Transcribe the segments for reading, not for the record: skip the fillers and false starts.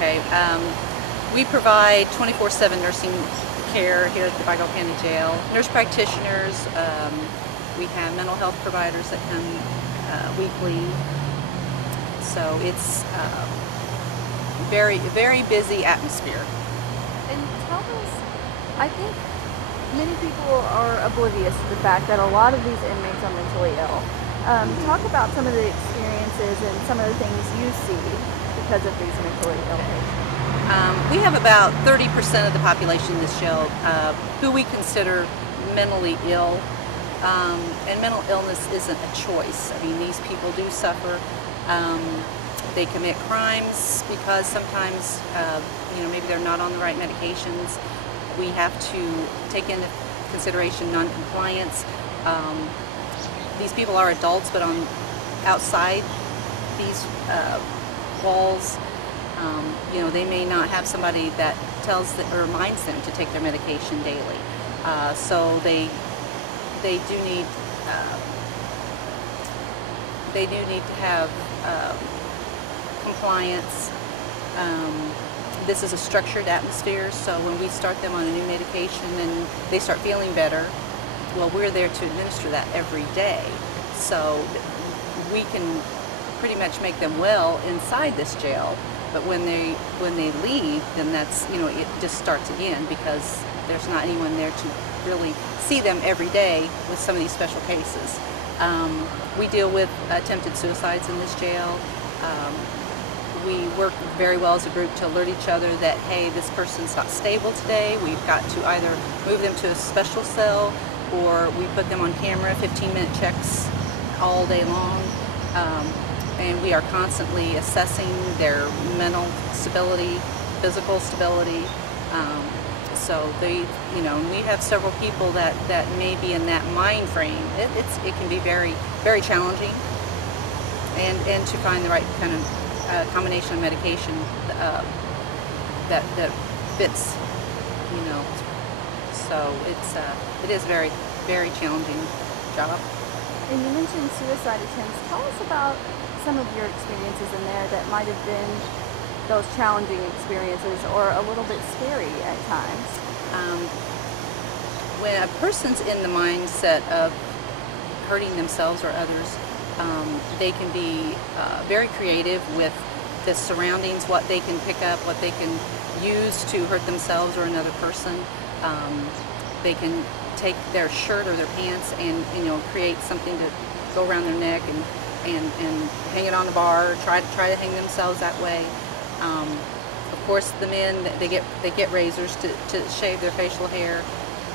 Okay. We provide 24/7 nursing care here at the Vigo County Jail. Nurse practitioners. We have mental health providers that come weekly. So it's very, very busy atmosphere. And tell us, I think many people are oblivious to the fact that a lot of these inmates are mentally ill. Talk about some of the experiences and some of the things you see because of these mentally ill patients. We have about 30% of the population in this jail who we consider mentally ill. And mental illness isn't a choice. I mean, these people do suffer. They commit crimes because sometimes, maybe they're not on the right medications. We have to take into consideration non-compliance. These people are adults, but outside these walls, they may not have somebody that tells them or reminds them to take their medication daily. So they do need to have compliance. This is a structured atmosphere, so when we start them on a new medication and they start feeling better, well, we're there to administer that every day. So we can pretty much make them well inside this jail, but when they leave, then that's, it just starts again because there's not anyone there to really see them every day with some of these special cases. We deal with attempted suicides in this jail. We work very well as a group to alert each other that, hey, this person's not stable today. We've got to either move them to a special cell or we put them on camera, 15-minute checks all day long. And we are constantly assessing their mental stability, physical stability. So we have several people that may be in that mind frame. It can be very, very challenging, and to find the right kind of combination of medication that fits. So it is very, very challenging job. And you mentioned suicide attempts. Tell us about some of your experiences in there that might have been those challenging experiences or a little bit scary at times. When a person's in the mindset of hurting themselves or others, they can be very creative with the surroundings, what they can pick up, what they can use to hurt themselves or another person. They can take their shirt or their pants and create something to go around their neck and hang it on a bar, or try to hang themselves that way. Of course, the men, they get razors to shave their facial hair,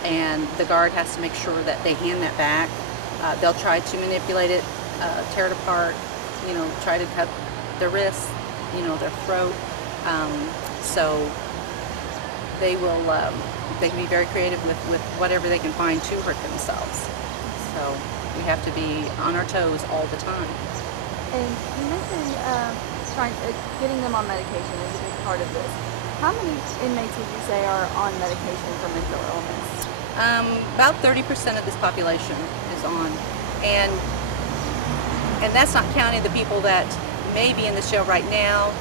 and the guard has to make sure that they hand that back. They'll try to manipulate it, tear it apart, try to cut their wrists, their throat. So they can be very creative with whatever they can find to hurt themselves. So we have to be on our toes all the time. And you mentioned getting them on medication is a big part of this. How many inmates would you say are on medication for mental illness? About 30% of this population is on, and that's not counting the people that may be in this jail right now.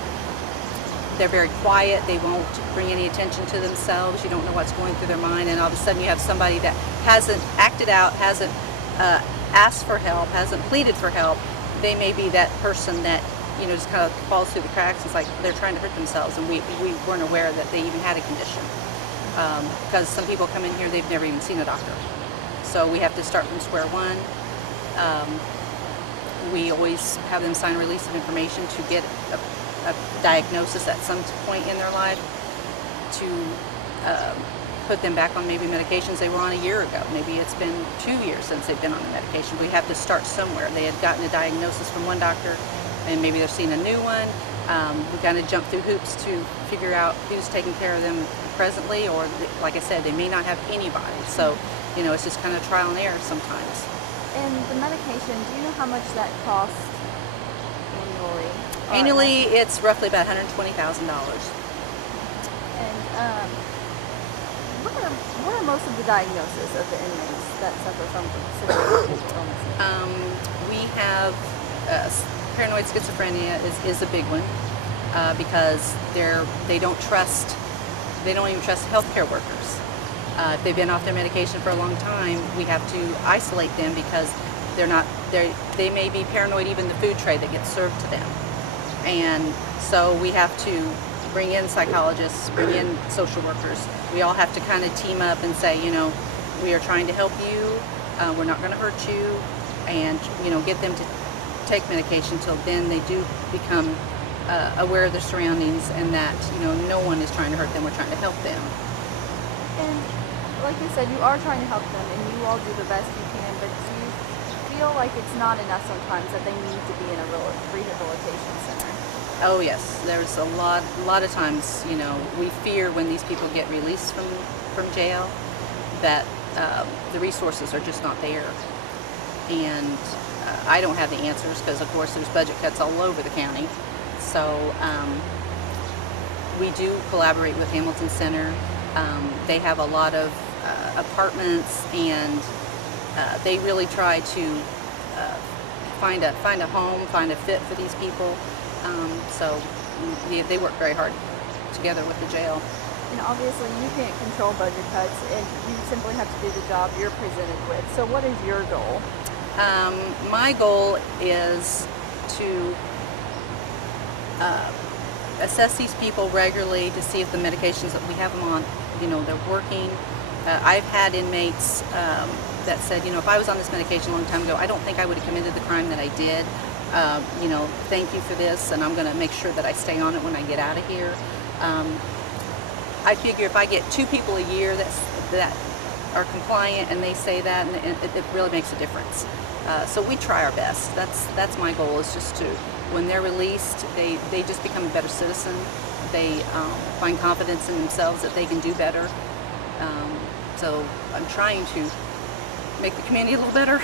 They're very quiet. They won't bring any attention to themselves. You don't know what's going through their mind, and all of a sudden you have somebody that hasn't acted out, hasn't asked for help, hasn't pleaded for help. They may be that person that just kind of falls through the cracks. It's like they're trying to hurt themselves, and we weren't aware that they even had a condition. Because some people come in here, they've never even seen a doctor. So we have to start from square one. We always have them sign a release of information to get a diagnosis at some point in their life to put them back on maybe medications they were on a year ago. Maybe it's been 2 years since they've been on the medication. We have to start somewhere. They had gotten a diagnosis from one doctor, and maybe they're seeing a new one. We kind of jump through hoops to figure out who's taking care of them presently, or like I said, they may not have anybody. So, it's just kind of trial and error sometimes. And the medication, do you know how much that costs annually? Annually, it's roughly about $120,000. And what are most of the diagnoses of the inmates that suffer from severe mental illnesses? We have paranoid schizophrenia is a big one. because they don't even trust healthcare workers. If they've been off their medication for a long time, we have to isolate them because they may be paranoid even the food tray that gets served to them. And so we have to bring in psychologists, bring in social workers. We all have to kind of team up and say, we are trying to help you, we're not going to hurt you, and get them to take medication till then they do become aware of their surroundings and that no one is trying to hurt them, we're trying to help them. And like you said, you are trying to help them and you all do the best you can, but do you feel like it's not enough sometimes that they need to be in a rehabilitation center? Oh yes, there's a lot of times, we fear when these people get released from jail that the resources are just not there. And I don't have the answers because of course there's budget cuts all over the county. So we do collaborate with Hamilton Center. They have a lot of apartments, and they really try to find a home, find a fit for these people. So they work very hard together with the jail. And obviously you can't control budget cuts, and you simply have to do the job you're presented with. So what is your goal? My goal is to assess these people regularly to see if the medications that we have them on, they're working. I've had inmates that said, if I was on this medication a long time ago, I don't think I would have committed the crime that I did. Thank you for this, and I'm going to make sure that I stay on it when I get out of here. I figure if I get 2 people a year that are compliant and they say that, and it really makes a difference. So we try our best. That's my goal, is just to, when they're released, they just become a better citizen. They find confidence in themselves that they can do better. So I'm trying to make the community a little better.